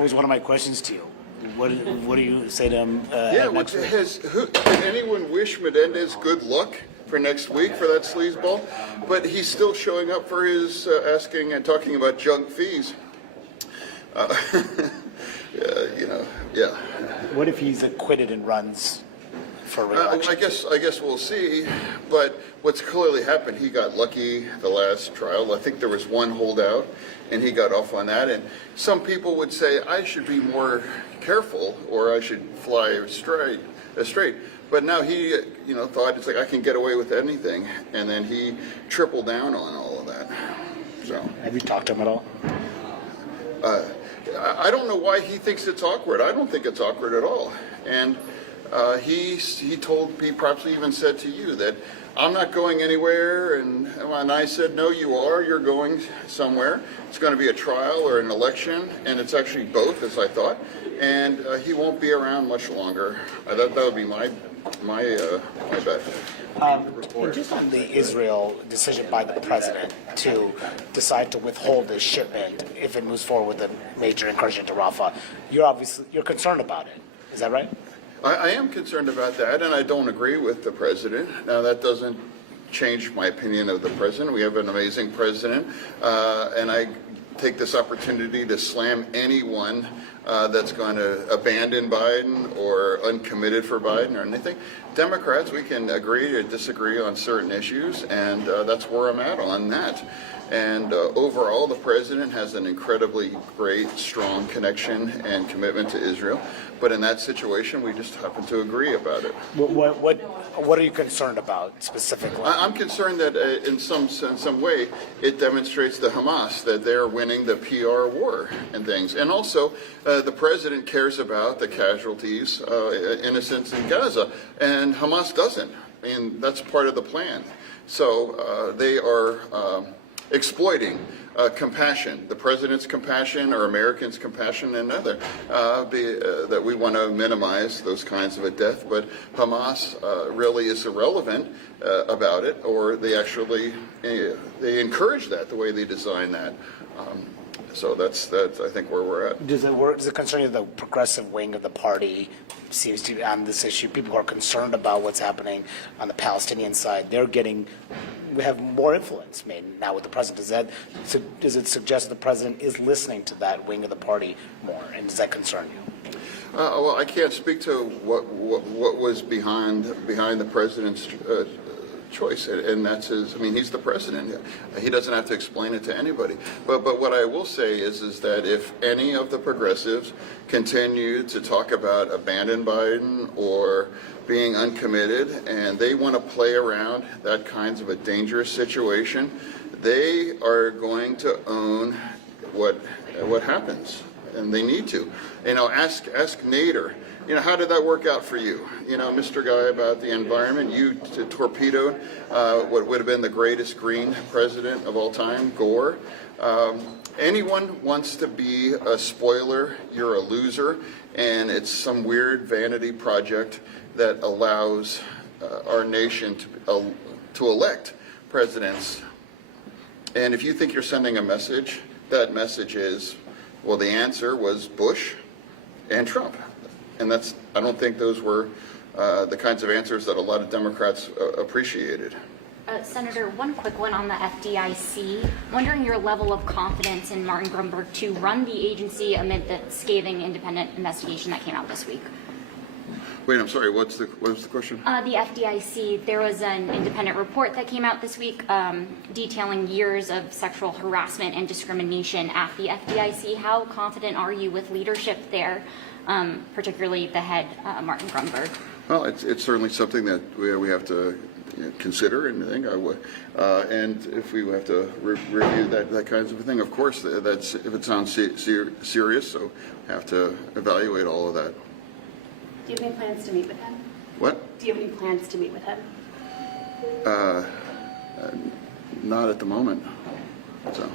that was one of my questions to you. What do you say to him? Did anyone wish Menendez good luck for next week for that sleazeball? But he's still showing up for his asking and talking about junk fees. Yeah. What if he's acquitted and runs for re-election? I guess we'll see. But what's clearly happened, he got lucky the last trial. I think there was one holdout, and he got off on that. And some people would say I should be more careful, or I should fly straight. But now he, thought it's like I can get away with anything, and then he tripled down on all of that. So. Have you talked to him at all? I don't know why he thinks it's awkward. I don't think it's awkward at all. And he perhaps even said to you that I'm not going anywhere. And I said, no, you are. You're going somewhere. It's going to be a trial or an election, and it's actually both, as I thought. And he won't be around much longer. That would be my bet. And just on the Israel decision by the president to decide to withhold this shipment if it moves forward with a major incursion to Rafah, you're concerned about it. Is that right? I am concerned about that, and I don't agree with the president. Now, that doesn't change my opinion of the president. We have an amazing president, and I take this opportunity to slam anyone that's going to abandon Biden or uncommitted for Biden or anything. Democrats, we can agree or disagree on certain issues, and that's where I'm at on that. And overall, the president has an incredibly great, strong connection and commitment to Israel. But in that situation, we just happen to agree about it. What are you concerned about specifically? I'm concerned that in some way it demonstrates to Hamas that they're winning the PR war and things. And also, the president cares about the casualties, innocents in Gaza, and Hamas doesn't. I mean, that's part of the plan. So they are exploiting compassion, the president's compassion or Americans' compassion, and other, that we want to minimize those kinds of a death. But Hamas really is irrelevant about it, or they actually they encourage that the way they design that. So that's I think where we're at. Does it concern you the progressive wing of the party seems to be on this issue? People who are concerned about what's happening on the Palestinian side, we have more influence now with the president. Does it suggest the president is listening to that wing of the party more, and does that concern you? Well, I can't speak to what was behind the president's choice, and that's his. I mean, he's the president. He doesn't have to explain it to anybody. But what I will say is that if any of the progressives continue to talk about abandon Biden or being uncommitted, and they want to play around that kinds of a dangerous situation, they are going to own what happens, and they need to. Ask Nader. How did that work out for you? Mr. Guy, about the environment, you torpedoed what would have been the greatest green president of all time, Gore. Anyone wants to be a spoiler, you're a loser, and it's some weird vanity project that allows our nation to elect presidents. And if you think you're sending a message, that message is, well, the answer was Bush and Trump. And I don't think those were the kinds of answers that a lot of Democrats appreciated. Senator, one quick one on the FDIC. Wondering your level of confidence in Martin Grunberg to run the agency amid the scathing independent investigation that came out this week. Wait, I'm sorry, what was the question? The FDIC, there was an independent report that came out this week detailing years of sexual harassment and discrimination at the FDIC. How confident are you with leadership there, particularly the head, Martin Grunberg? Well, it's certainly something that we have to consider and think. And if we have to review that kinds of thing, of course, that's if it sounds serious, so we have to evaluate all of that. Do you have any plans to meet with him? What? Do you have any plans to meet with him? Not at the moment. So.